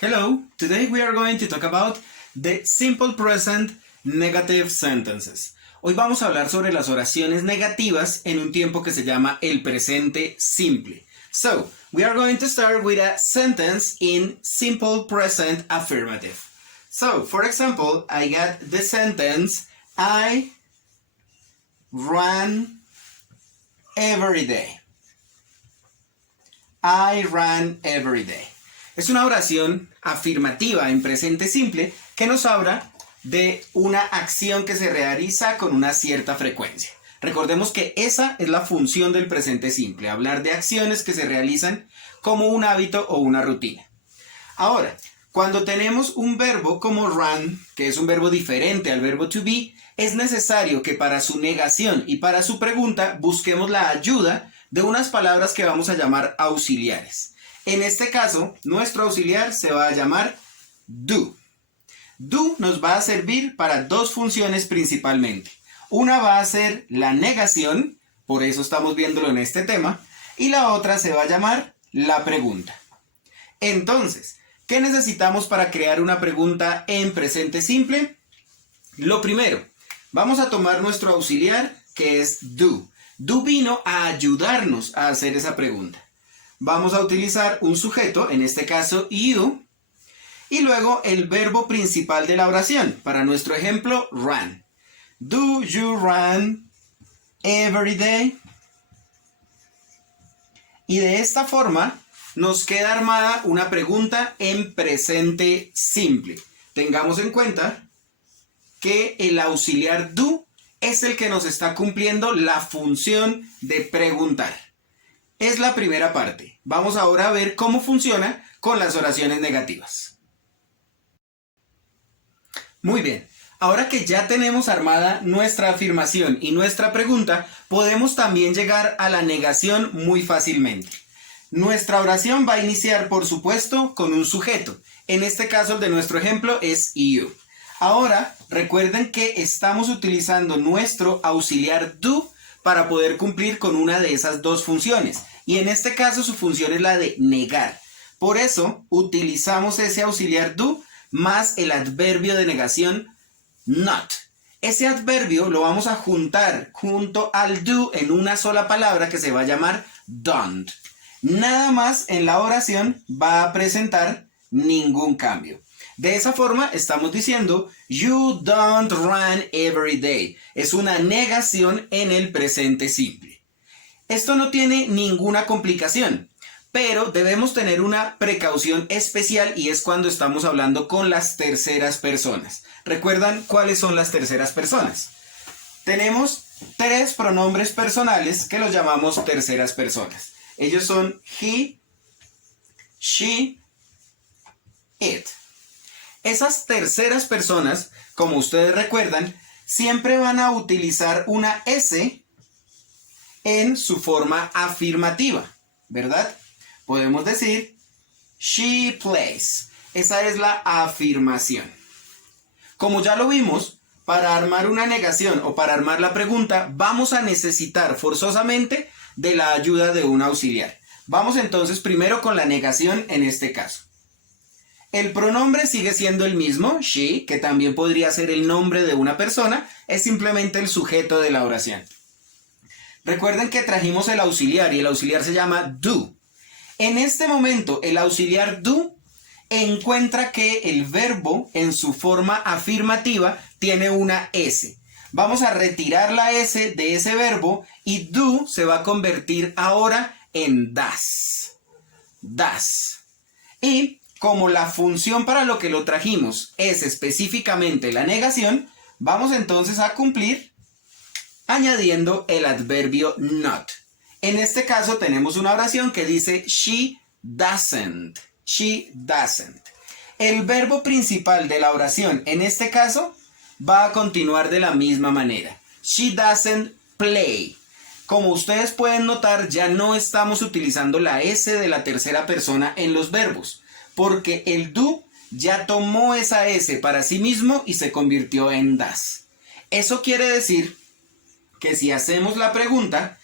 Hello, today we are going to talk about the simple present negative sentences. Hoy vamos a hablar sobre las oraciones negativas en un tiempo que se llama el presente simple. So, we are going to start with a sentence in simple present affirmative. So, for example, I got the sentence, I run every day. I run every day. Es una oración afirmativa en presente simple que nos habla de una acción que se realiza con una cierta frecuencia. Recordemos que esa es la función del presente simple, hablar de acciones que se realizan como un hábito o una rutina. Ahora, cuando tenemos un verbo como run, que es un verbo diferente al verbo to be, es necesario que para su negación y para su pregunta busquemos la ayuda de unas palabras que vamos a llamar auxiliares. En este caso, nuestro auxiliar se va a llamar do. Do nos va a servir para dos funciones principalmente. Una va a ser la negación, por eso estamos viéndolo en este tema, y la otra se va a llamar la pregunta. Entonces, ¿qué necesitamos para crear una pregunta en presente simple? Lo primero, vamos a tomar nuestro auxiliar que es do. Do vino a ayudarnos a hacer esa pregunta. Vamos a utilizar un sujeto, en este caso you, y luego el verbo principal de la oración. Para nuestro ejemplo, run. Do you run every day? Y de esta forma nos queda armada una pregunta en presente simple. Tengamos en cuenta que el auxiliar do es el que nos está cumpliendo la función de preguntar. Es la primera parte. Vamos ahora a ver cómo funciona con las oraciones negativas. Muy bien. Ahora que ya tenemos armada nuestra afirmación y nuestra pregunta, podemos también llegar a la negación muy fácilmente. Nuestra oración va a iniciar, por supuesto, con un sujeto. En este caso, el de nuestro ejemplo es you. Ahora, recuerden que estamos utilizando nuestro auxiliar do para poder cumplir con una de esas dos funciones. Y en este caso su función es la de negar. Por eso utilizamos ese auxiliar do más el adverbio de negación not. Ese adverbio lo vamos a juntar junto al do en una sola palabra que se va a llamar don't. Nada más en la oración va a presentar ningún cambio. De esa forma estamos diciendo you don't run every day. Es una negación en el presente simple. Esto no tiene ninguna complicación, pero debemos tener una precaución especial y es cuando estamos hablando con las terceras personas. ¿Recuerdan cuáles son las terceras personas? Tenemos tres pronombres personales que los llamamos terceras personas. Ellos son he, she, it. Esas terceras personas, como ustedes recuerdan, siempre van a utilizar una S en su forma afirmativa, ¿verdad? Podemos decir, she plays. Esa es la afirmación. Como ya lo vimos, para armar una negación o para armar la pregunta, vamos a necesitar forzosamente de la ayuda de un auxiliar. Vamos entonces primero con la negación en este caso. El pronombre sigue siendo el mismo, she, que también podría ser el nombre de una persona, es simplemente el sujeto de la oración. Recuerden que trajimos el auxiliar y el auxiliar se llama do. En este momento el auxiliar do encuentra que el verbo en su forma afirmativa tiene una S. Vamos a retirar la S de ese verbo y do se va a convertir ahora en das. Das. Y como la función para lo que lo trajimos es específicamente la negación, vamos entonces a cumplir añadiendo el adverbio not. En este caso tenemos una oración que dice she doesn't. She doesn't. El verbo principal de la oración en este caso va a continuar de la misma manera. She doesn't play. Como ustedes pueden notar, ya no estamos utilizando la S de la tercera persona en los verbos, porque el do ya tomó esa S para sí mismo y se convirtió en das. Eso quiere decir que si hacemos la pregunta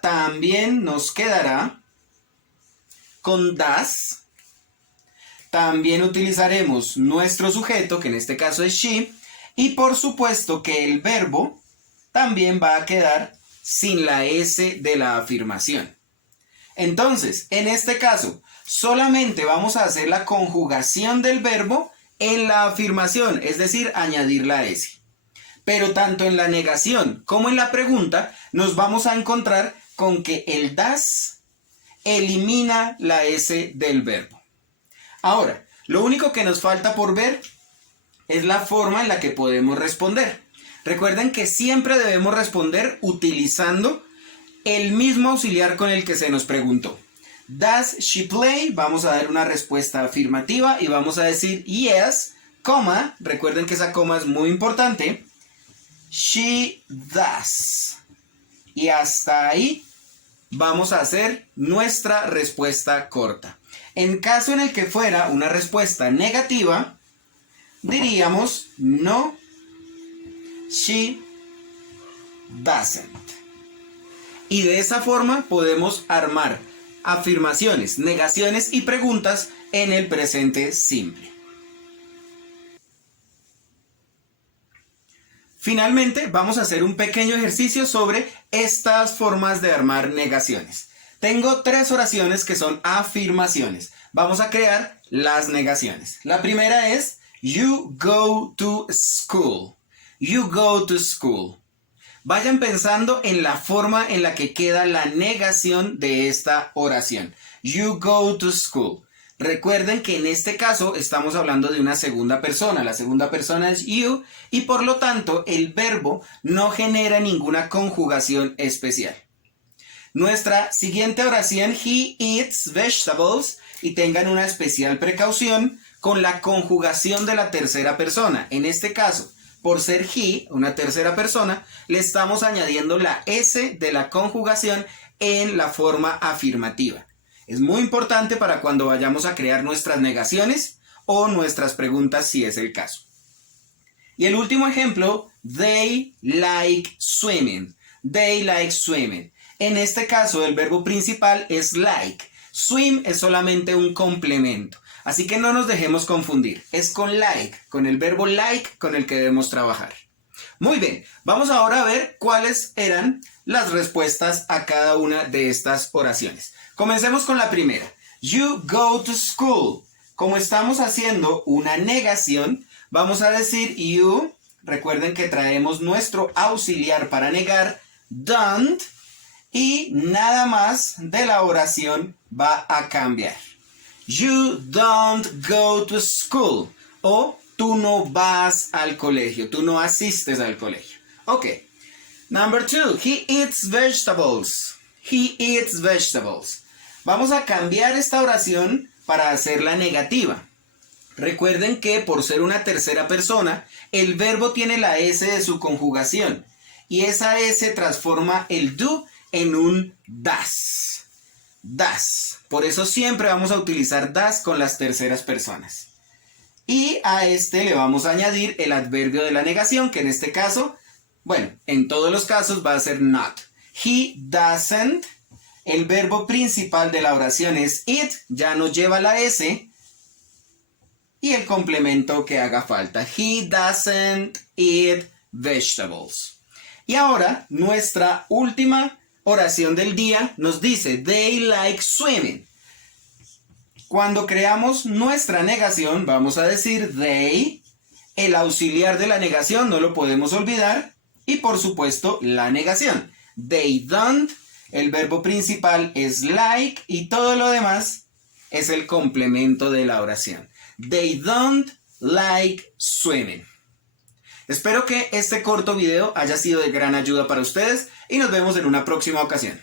también nos quedará con das, También utilizaremos nuestro sujeto, que en este caso es she, y por supuesto que el verbo también va a quedar sin la S de la afirmación. Entonces, en este caso, solamente vamos a hacer la conjugación del verbo en la afirmación, es decir, añadir la S. Pero tanto en la negación como en la pregunta nos vamos a encontrar con que el das elimina la S del verbo. Ahora, lo único que nos falta por ver es la forma en la que podemos responder. Recuerden que siempre debemos responder utilizando el mismo auxiliar con el que se nos preguntó. Does she play? Vamos a dar una respuesta afirmativa y vamos a decir yes, coma, recuerden que esa coma es muy importante, she does. Y hasta ahí vamos a hacer nuestra respuesta corta. En caso en el que fuera una respuesta negativa, diríamos no, she doesn't. Y de esa forma podemos armar afirmaciones, negaciones y preguntas en el presente simple. Finalmente, vamos a hacer un pequeño ejercicio sobre estas formas de armar negaciones. Tengo 3 oraciones que son afirmaciones. Vamos a crear las negaciones. La primera es you go to school. You go to school. Vayan pensando en la forma en la que queda la negación de esta oración. You go to school. Recuerden que en este caso estamos hablando de una segunda persona. La segunda persona es you y por lo tanto el verbo no genera ninguna conjugación especial. Nuestra siguiente oración, he eats vegetables, y tengan una especial precaución con la conjugación de la tercera persona. En este caso, por ser he, una tercera persona, le estamos añadiendo la S de la conjugación en la forma afirmativa. Es muy importante para cuando vayamos a crear nuestras negaciones o nuestras preguntas si es el caso. Y el último ejemplo, they like swimming. They like swimming. En este caso el verbo principal es like. Swim es solamente un complemento. Así que no nos dejemos confundir. Es con like, con el verbo like con el que debemos trabajar. Muy bien, vamos ahora a ver cuáles eran las respuestas a cada una de estas oraciones. Comencemos con la primera. You go to school. Como estamos haciendo una negación, vamos a decir you. Recuerden que traemos nuestro auxiliar para negar, don't. Y nada más de la oración va a cambiar. You don't go to school. O tú no vas al colegio. Tú no asistes al colegio. Ok. Number 2. He eats vegetables. He eats vegetables. Vamos a cambiar esta oración para hacerla negativa. Recuerden que por ser una tercera persona, el verbo tiene la S de su conjugación. Y esa S transforma el do en un das. Das. Por eso siempre vamos a utilizar das con las terceras personas. Y a este le vamos a añadir el adverbio de la negación, que en este caso, bueno, en todos los casos va a ser not. He doesn't. El verbo principal de la oración es eat, ya nos lleva la S. Y el complemento que haga falta. He doesn't eat vegetables. Y ahora, nuestra última oración del día nos dice, they like swimming. Cuando creamos nuestra negación, vamos a decir they, el auxiliar de la negación, no lo podemos olvidar, y por supuesto, la negación. They don't, el verbo principal es like, y todo lo demás es el complemento de la oración. They don't like swimming. Espero que este corto video haya sido de gran ayuda para ustedes y nos vemos en una próxima ocasión.